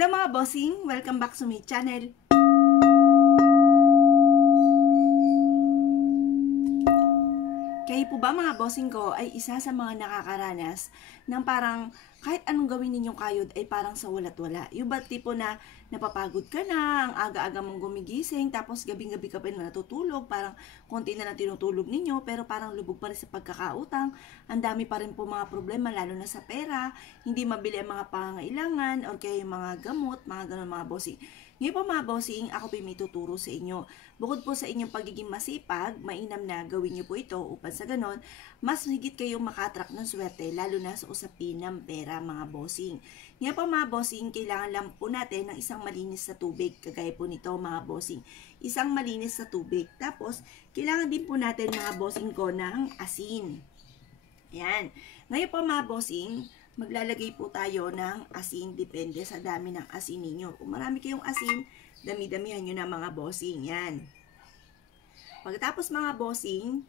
Hello mga bossing! Welcome back to my channel. Kayo po ba mga bossing ko ay isa sa mga nakakaranas ng parang kahit anong gawin ninyong kayod ay parang sa wala't wala? Yung ba tipo na napapagod ka na, ang aga-aga mong gumigising, tapos gabing-gabi ka pa na natutulog, parang konti na lang tinutulog ninyo, pero parang lubog pa rin sa pagkakautang, ang dami pa rin po mga problema, lalo na sa pera, hindi mabili ang mga pangangailangan, or kaya yung mga gamot, mga ganun mga bossing. Ngayon po mga bossing, ako po may tuturo sa inyo. Bukod po sa inyong pagiging masipag, mainam na gawin nyo po ito upang sa ganon, mas higit kayong makatrack ng swerte, lalo na sa usapin ng pera mga bossing. Ngayon po mga bossing, kailangan lang po natin ng isang malinis sa tubig, kagaya po nito mga bossing. Isang malinis sa tubig. Tapos, kailangan din po natin mga bossing ko ng asin. Yan. Ngayon po mga bossing, maglalagay po tayo ng asin, depende sa dami ng asin ninyo. Kung marami kayong asin, dami-damihan nyo na mga bossing. Yan. Pagkatapos mga bossing,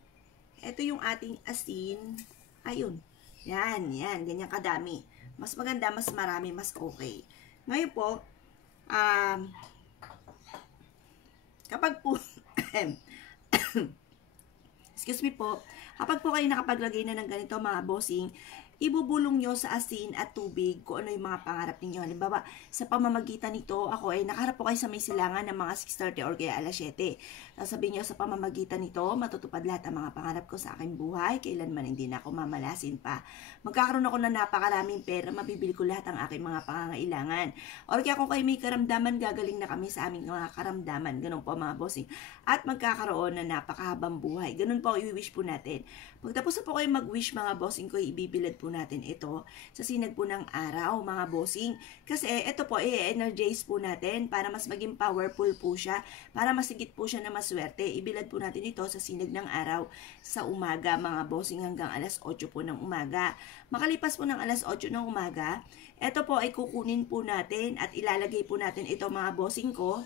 ito yung ating asin. Ayun. Yan, yan. Ganyan kadami. Mas maganda, mas marami, mas okay. Ngayon po, kapag po, excuse me po, kapag po kayo nakapaglagay na ng ganito mga bossing, ibubulong nyo sa asin at tubig kung ano yung mga pangarap ninyo. Halimbawa, sa pamamagitan nito, ako ay nakaharap po kayo sa may silangan ng mga 6:30 or kaya alas 7. Sabihin nyo, sa pamamagitan nito, matutupad lahat ang mga pangarap ko sa aking buhay, kailanman hindi na ako mamalasin pa. Magkakaroon ako ng napakaraming pera, mabibili ko lahat ang aking mga pangangailangan. Or kaya kung kayo may karamdaman, gagaling na kami sa aming mga karamdaman. Ganun po mga bossing. At magkakaroon ng napakahabang buhay. Ganun po i-wish po natin. Pagtapos na po kayo mag-wish mga bossing ko, ibibilad po natin ito sa sinag po ng araw mga bossing. Kasi ito po i-energize po natin para mas maging powerful po siya, para masigit po siya na maswerte. Ibilad po natin ito sa sinag ng araw sa umaga mga bossing hanggang alas 8 po ng umaga. Makalipas po ng alas 8 ng umaga, ito po ay kukunin po natin at ilalagay po natin ito mga bossing ko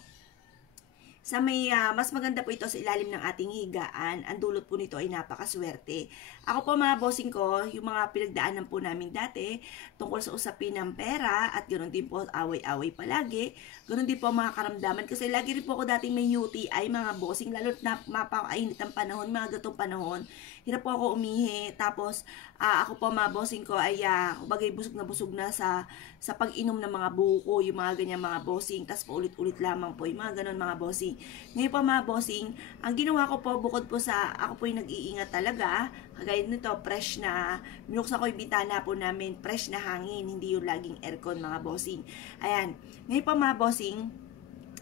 sa may, mas maganda po ito sa ilalim ng ating higaan. Ang dulot po nito ay napakaswerte. Ako po mga bossing ko, yung mga pinagdaanan po namin dati, tungkol sa usapin ng pera, at ganoon din po away-away palagi. Ganoon din po mga karamdaman. Kasi lagi rin po ako dating may UTI mga bossing, lalo na mapakainit ang panahon, mga gatong panahon. Hirap po ako umihi. Tapos, ako po mga bossing ko ay, bagay busog na sa pag-inom ng mga buko, yung mga ganyan mga bossing. Tapos paulit-ulit lamang po yung mga ganon mga bossing. Ngayon po mga bossing, ang ginawa ko po bukod po sa ako po yung nag-iingat talaga, kagaya nito fresh na, binuksan ko yung bitana po namin, fresh na hangin, hindi yung laging aircon mga bossing. Ayan, ngayon po mga bossing,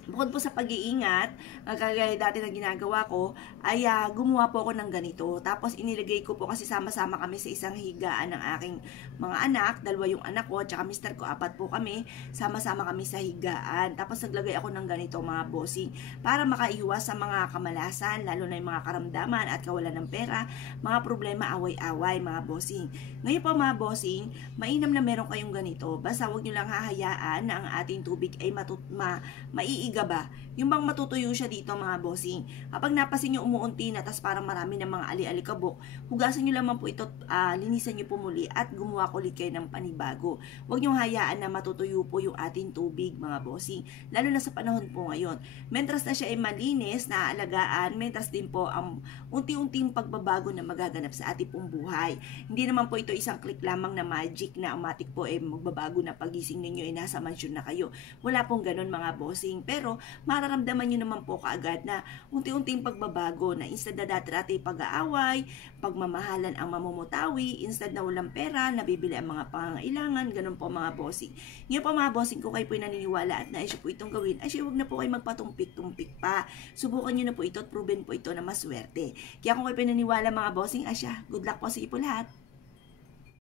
bukod po sa pag-iingat, kagaya dati na ginagawa ko, ay gumawa po ako ng ganito. Tapos inilagay ko po kasi sama-sama kami sa isang higaan ng aking mga anak. Dalawa yung anak ko, tsaka mister ko, 4 po kami. Sama-sama kami sa higaan. Tapos naglagay ako ng ganito mga bossing para makaiwas sa mga kamalasan, lalo na yung mga karamdaman at kawalan ng pera, mga problema, away-away mga bossing. Ngayon po mga bossing, mainam na meron kayong ganito. Basta huwag nyo lang hahayaan na ang ating tubig ay maiiga ba? Yung bang matutuyo siya dito mga bossing. Kapag napasin nyo umuunti na, tas parang marami ng mga ali-alikabok, hugasan nyo lamang po ito, linisan nyo po muli at gumawa ulit kayo ng panibago. Huwag nyo hayaan na matutuyo po yung ating tubig mga bossing, lalo na sa panahon po ngayon. Mentras na siya ay malinis, naaalagaan, mentras din po ang unti-unting pagbabago na magaganap sa ating pong buhay. Hindi naman po ito isang click lamang na magic na automatic po ay magbabago na pagising ninyo ay nasa mansyon na kayo. Wala pong ganun mga bossing. Pero mararamdaman nyo naman po kaagad na unti-unting pagbabago na instead na dati pag-aaway, pagmamahalan ang mamumutawi, instead na walang pera, nabibili ang mga pangangailangan, ganun po mga bossing. Ngayon po mga bossing, kung kayo po naniniwala at naisip po itong gawin, ay huwag na po kayo magpatumpik-tumpik pa. Subukan nyo na po ito at proven po ito na maswerte. Kaya kung kayo po naniniwala mga bossing, good luck po sa ipo lahat.